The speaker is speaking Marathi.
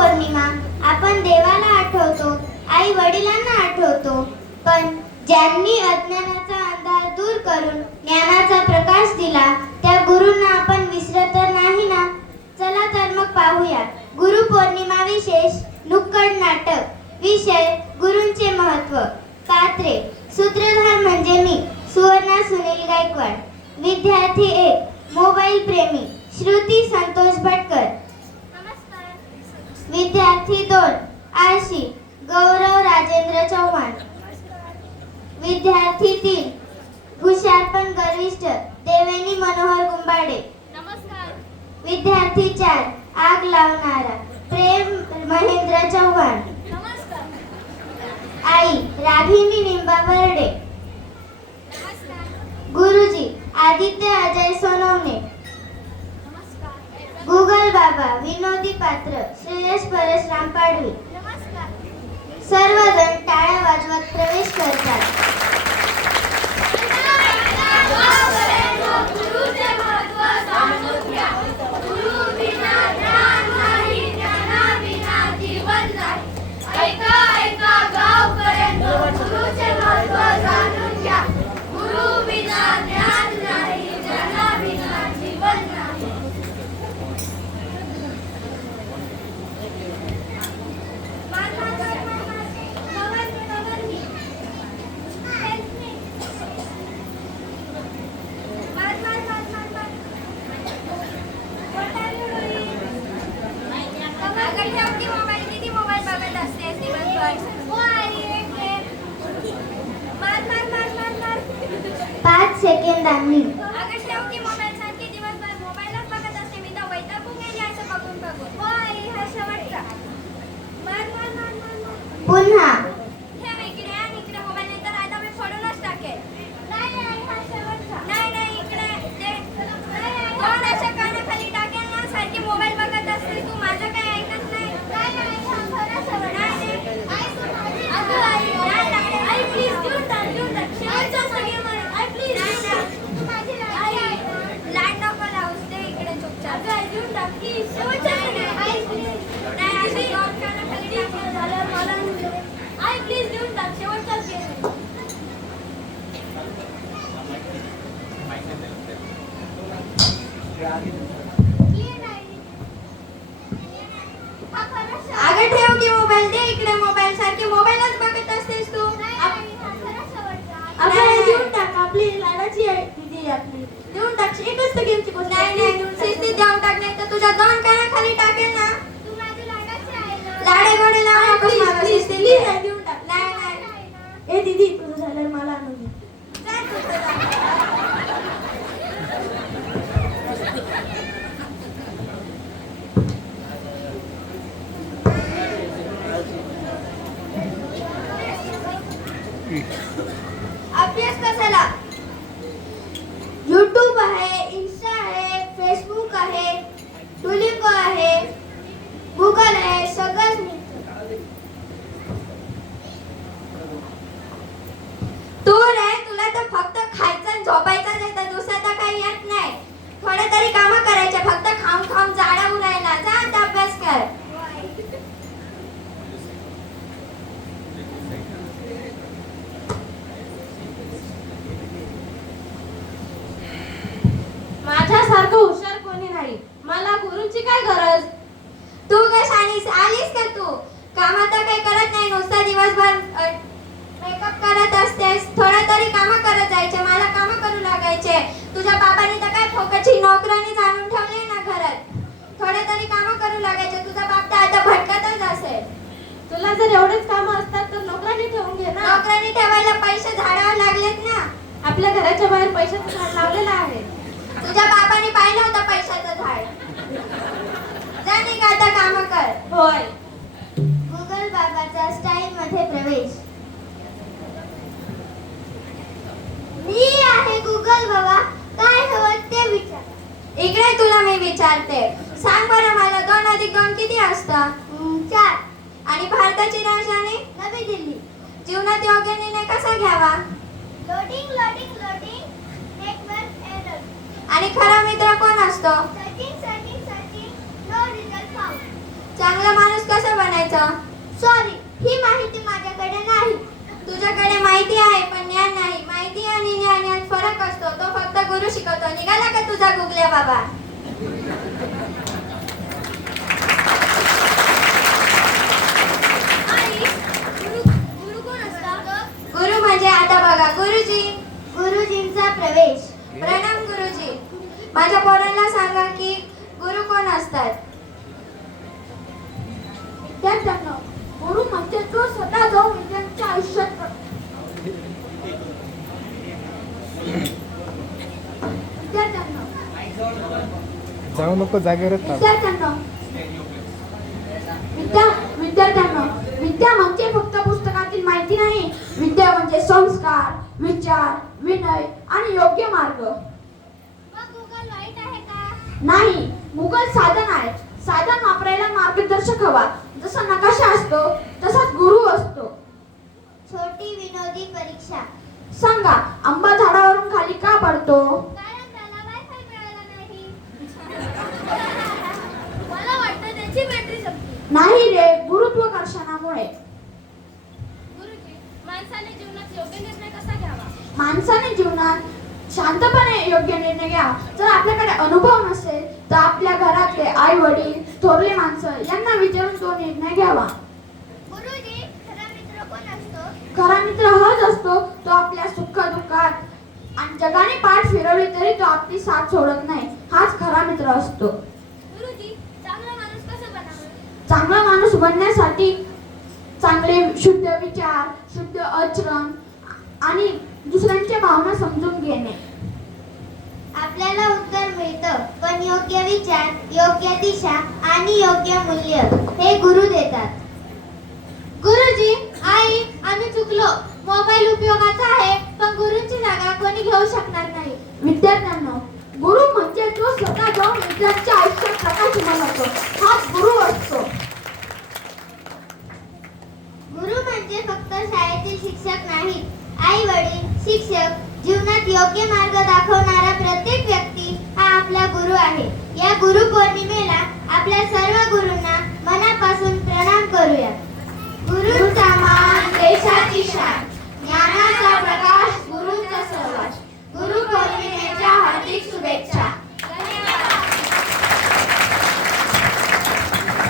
गुरुपौर्णिमा आपण देवाला आठवतो, आई वडिलांना आठवतो, पण ज्यांनी अज्ञानाचा अंधार दूर करून ज्ञानाचा प्रकाश दिला त्या गुरूंना आपण विसरत तर नाही ना. चला तर मग पाहूया गुरुपौर्णिमा विशेष नुक्कड नाटक. विषय गुरूंचे महत्त्व. पात्रे सूत्रधार म्हणजे मी सुवर्णा सुनील गायकवाड. विद्यार्थी 1 मोबाईल प्रेमी श्रुती संतोष भटकर. विद्यार्थी 2 आळशी गौरव राजेंद्र चव्हाण. विद्यार्थी 3 हुशार पण गर्विष्ठ देवेनी मनोहर कुंभाडे. विद्यार्थी 4 आग लावणारा प्रेम महेंद्र चव्हाण. आई रागिनी निंबा बर्डे. गुरुजी आदित्य अजय सोनवणे. गुगल बाबा विनोदी पात्र श्रेयस परशुराम पाडवी. सर्वजण टाळ्या वाजवत प्रवेश करतात. सेकंदांनी पुन्हा अभ्यास कशाला? YouTube आहे, Insta आहे, Facebook आहे, Duolingo आहे, Google आहे, सगळंच तू रे तुला तर फक्त खायचं आणि झोपायचं येतं, दुसरं तर काही येत नाही. थोडे तरी कामं करायचे, फक्त खाऊन खाऊन जाडा उरायला. जा आता अभ्यास कर. माझ्यासारखं हुशार कोणी नाही. मला गुरुची काय गरज? तू कशाने आलीस का? तू कामात तर काही करत नाही, नुसता दिवसभर मेकअप करत असतेस. थोडा तरी कामं करत जायचे, मला कामं करू लागायचे. तुझ्या बाबांनी तर काय फोकटची नोकरानी आणून ठेवली ना घरात. थोडे तरी कामं करू लागायचे. तुझा बाप तर आता भटकतच असेल. तुला जर एवढेच कामं असतात तर नोकरानी ठेवून घे ना. नोकरानी ठेवायला पैसे झाडावर लागलेत ना. आपल्या घराच्या बाहेर पैशाचं झाड लावलेलं आहे. तुझ्या बाबांनी पाहिलं होतं पैशाचं झाड. जा निघ आता कामं कर. होय. गुगल बाबाचा स्टाईल मध्ये प्रवेश. मी आहे गुगल बाबा, काय हवं ते विचार. इकडे तुला मी विचारते, सांग बरं मला 2 अधिक 2 किती असतं? 4. आणि भारताची राजधानी? नवी दिल्ली. जीवनात योग्य निर्णय कसा घ्यावा? Loading loading loading network error. आणि खरा मित्र कोण असतो? Searching searching searching no result found. चांगला माणूस म्हणायचा? सॉरी, ही माहिती माझ्याकडे नाही. तुझ्याकडे माहिती आहे पण ज्ञान नाही. माहिती आणि ज्ञान यात फरक असतो. तो फक्त गुरु शिकवतो. निघाला का तुझा गुगल्या बाबा? गुरु म्हणजे आता बघा गुरुजी. गुरुजींचा प्रवेश. प्रणाम गुरुजी. माझ्या पोरांना सांगा की गुरु कोण असतात. विद्यार्थ्यांना गुरु म्हणजे जो स्वतः जाऊन विद्यार्थ्यांच्या आयुष्यात विद्यार्थ्यांना जाऊ नको जागेवरच थांब. विद्यार्थ्यांना विद्या म्हणजे फक्त पुस्तकातील माहिती नाही. विद्या म्हणजे संस्कार, विचार, विनय आणि योग्य मार्ग. मग गुगल वाईट आहे का? नाही, गुगल साधन आहे. साधन वापरायला मार्गदर्शक हवा. जसा नकाशा असतो तसाच गुरु असतो. छोटी विनोदी परीक्षा. सांगा, आंबा झाडावरून खाली का पडतो? कारण त्याला वायफाय मिळाला नाही. मला वाटतं त्याची बॅटरी संपली. नाही रे, गुरुत्वाकर्षणामुळे. गुरुजी, माणसाने जीवनात योग्य निर्णय कसा घ्यावा? माणसाने जीवनात शांतपणे योग्य निर्णय घ्या. जर आपल्याकडे अनुभव नसेल तर आपल्या घरातले आई वडील, थोरले माणसं यांना विचारून तो निर्णय घ्यावा. गुरुजी, खरा मित्र कोण असतो? खरा मित्र हाच असतो, तो आपल्या सुख दुःखात आणि जगाने पाठ फिरवली तरी तो आपली साथ सोडत नाही. हाच खरा मित्र असतो. गुरुजी, चांगला माणूस कसा बनावा? चांगला माणूस बनण्यासाठी चांगले शुद्ध विचार, शुद्ध आचरण आणि दुसऱ्यांच्या भावना समजून घेणे. आपल्याला उत्तर मिळतं पण योग्य विचार, योग्य दिशा आणि योग्य मूल्य हे गुरु देतात. गुरुजी, आई, आम्ही चुकलो. मोबाईल उपयोगाचा आहे पण गुरूंची जागा कोणी घेऊ शकणार नाही. विद्यार्थ्यांना गुरु म्हणजे जो स्वतः जाऊन विद्यार्थ्यांच्या आयुष्यात प्रकाश बनवतो. हा गुरु असतो. गुरु म्हणजे फक्त शाळेतील शिक्षक नाहीत. आई वडील, शिक्षक, जीवनात योग्य मार्ग दाखवणारा प्रत्येक व्यक्ती हा आपला गुरु आहे. या गुरु पौर्णिमेला आपल्या सर्व गुरूंना मनापासून प्रणाम करूया. गुरूंचा